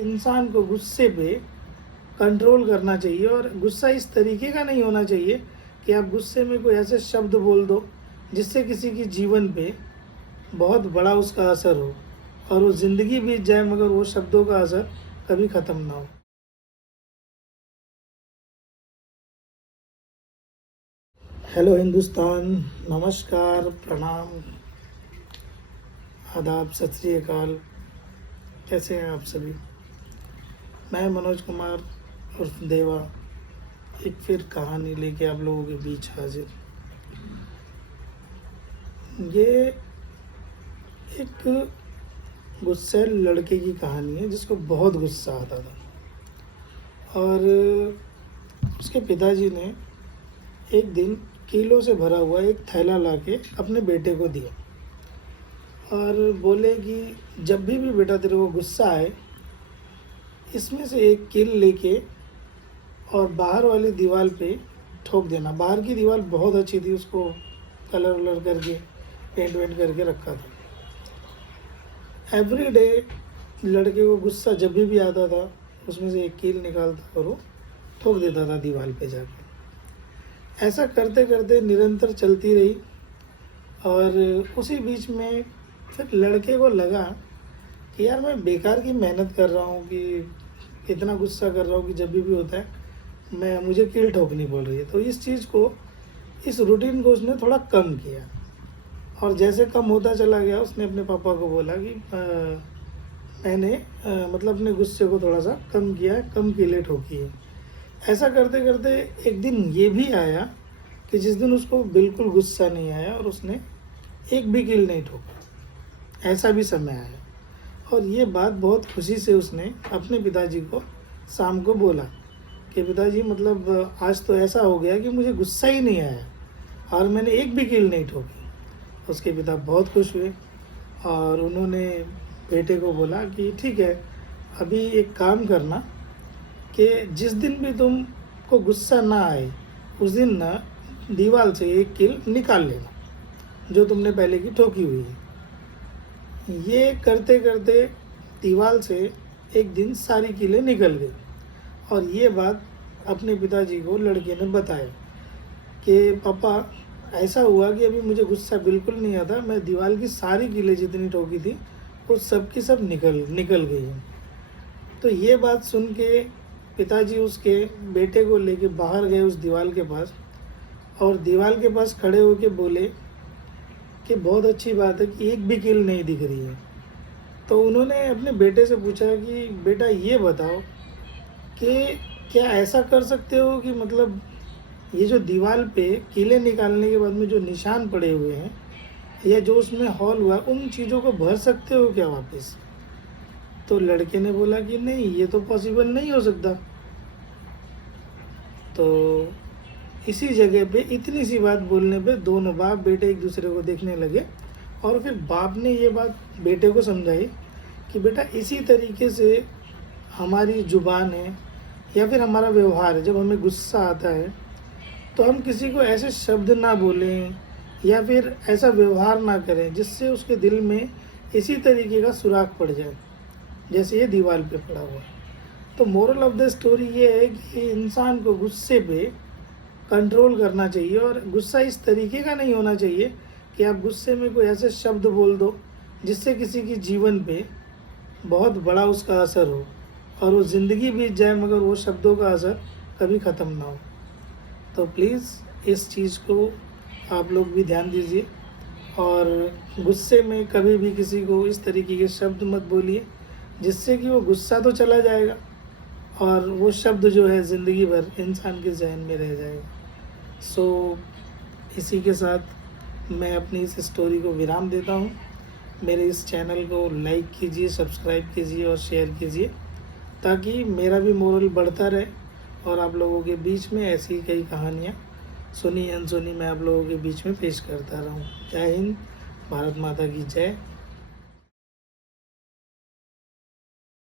इंसान को गुस्से पे कंट्रोल करना चाहिए और गुस्सा इस तरीके का नहीं होना चाहिए कि आप गुस्से में कोई ऐसे शब्द बोल दो जिससे किसी की जीवन पे बहुत बड़ा उसका असर हो और वो ज़िंदगी बीत जाए मगर वो शब्दों का असर कभी ख़त्म ना हो। हेलो हिंदुस्तान, नमस्कार, प्रणाम, आदाब, सत श्री अकाल। कैसे हैं आप सभी? मैं मनोज कुमार उर्फ देवा एक फिर कहानी लेके आप लोगों के बीच हाजिर। ये एक गुस्सैल लड़के की कहानी है जिसको बहुत गुस्सा आता था और उसके पिताजी ने एक दिन कीलों से भरा हुआ एक थैला लाके अपने बेटे को दिया और बोले कि जब भी बेटा तेरे को गुस्सा आए, इसमें से एक कील लेके और बाहर वाली दीवार पे ठोक देना। बाहर की दीवार बहुत अच्छी थी, उसको कलर वलर करके पेंट वेंट करके रखा था। एवरी डे लड़के को गुस्सा जब भी आता था उसमें से एक कील निकालता और वो ठोक देता था दीवार पे जाके। ऐसा करते करते निरंतर चलती रही और उसी बीच में फिर लड़के को लगा कि यार मैं बेकार की मेहनत कर रहा हूँ, कि इतना गुस्सा कर रहा हूँ कि जब भी होता है मुझे कील ठोकनी पड़ रही है। तो इस चीज़ को, इस रूटीन को उसने थोड़ा कम किया और जैसे कम होता चला गया उसने अपने पापा को बोला कि मैंने मतलब अपने गुस्से को थोड़ा सा कम किया है, कम कीलें ठोकी है। ऐसा करते करते एक दिन ये भी आया कि जिस दिन उसको बिल्कुल गुस्सा नहीं आया और उसने एक भी कील नहीं ठोका। ऐसा भी समय आया और ये बात बहुत खुशी से उसने अपने पिताजी को शाम को बोला कि पिताजी मतलब आज तो ऐसा हो गया कि मुझे गुस्सा ही नहीं आया और मैंने एक भी कील नहीं ठोकी। उसके पिता बहुत खुश हुए और उन्होंने बेटे को बोला कि ठीक है, अभी एक काम करना कि जिस दिन भी तुमको गुस्सा ना आए उस दिन ना दीवार से एक कील निकाल लेना जो तुमने पहले की ठोकी हुई है। ये करते करते दीवार से एक दिन सारी कीलें निकल गई और ये बात अपने पिताजी को लड़के ने बताया कि पापा ऐसा हुआ कि अभी मुझे गुस्सा बिल्कुल नहीं आता, मैं दीवार की सारी कीलें जितनी ठोकी थी वो सब की सब निकल गई हैं। तो ये बात सुन के पिताजी उसके बेटे को लेके बाहर गए उस दीवार के पास और दीवार के पास खड़े होके बोले कि बहुत अच्छी बात है कि एक भी कील नहीं दिख रही है। तो उन्होंने अपने बेटे से पूछा कि बेटा ये बताओ कि क्या ऐसा कर सकते हो कि मतलब ये जो दीवार पे कीलें निकालने के बाद में जो निशान पड़े हुए हैं या जो उसमें हॉल हुआ, उन चीज़ों को भर सकते हो क्या वापस? तो लड़के ने बोला कि नहीं, ये तो पॉसिबल नहीं हो सकता। तो इसी जगह पे इतनी सी बात बोलने पे दोनों बाप बेटे एक दूसरे को देखने लगे और फिर बाप ने ये बात बेटे को समझाई कि बेटा इसी तरीके से हमारी ज़ुबान है या फिर हमारा व्यवहार है। जब हमें गुस्सा आता है तो हम किसी को ऐसे शब्द ना बोलें या फिर ऐसा व्यवहार ना करें जिससे उसके दिल में इसी तरीके का सुराख पड़ जाए जैसे ये दीवार पे पड़ा हुआ। तो मोरल ऑफ द स्टोरी ये है कि इंसान को गुस्से पे कंट्रोल करना चाहिए और गुस्सा इस तरीके का नहीं होना चाहिए कि आप गुस्से में कोई ऐसे शब्द बोल दो जिससे किसी की जीवन पे बहुत बड़ा उसका असर हो और वो ज़िंदगी बीत जाए मगर वो शब्दों का असर कभी ख़त्म ना हो। तो प्लीज़ इस चीज़ को आप लोग भी ध्यान दीजिए और गुस्से में कभी भी किसी को इस तरीके के शब्द मत बोलिए जिससे कि वो गुस्सा तो चला जाएगा और वो शब्द जो है ज़िंदगी भर इंसान के जहन में रह जाएगा। सो इसी के साथ मैं अपनी इस स्टोरी को विराम देता हूँ। मेरे इस चैनल को लाइक कीजिए, सब्सक्राइब कीजिए और शेयर कीजिए ताकि मेरा भी मोरल बढ़ता रहे और आप लोगों के बीच में ऐसी कई कहानियाँ सुनी अनसुनी मैं आप लोगों के बीच में पेश करता रहूँ। जय हिंद, भारत माता की जय।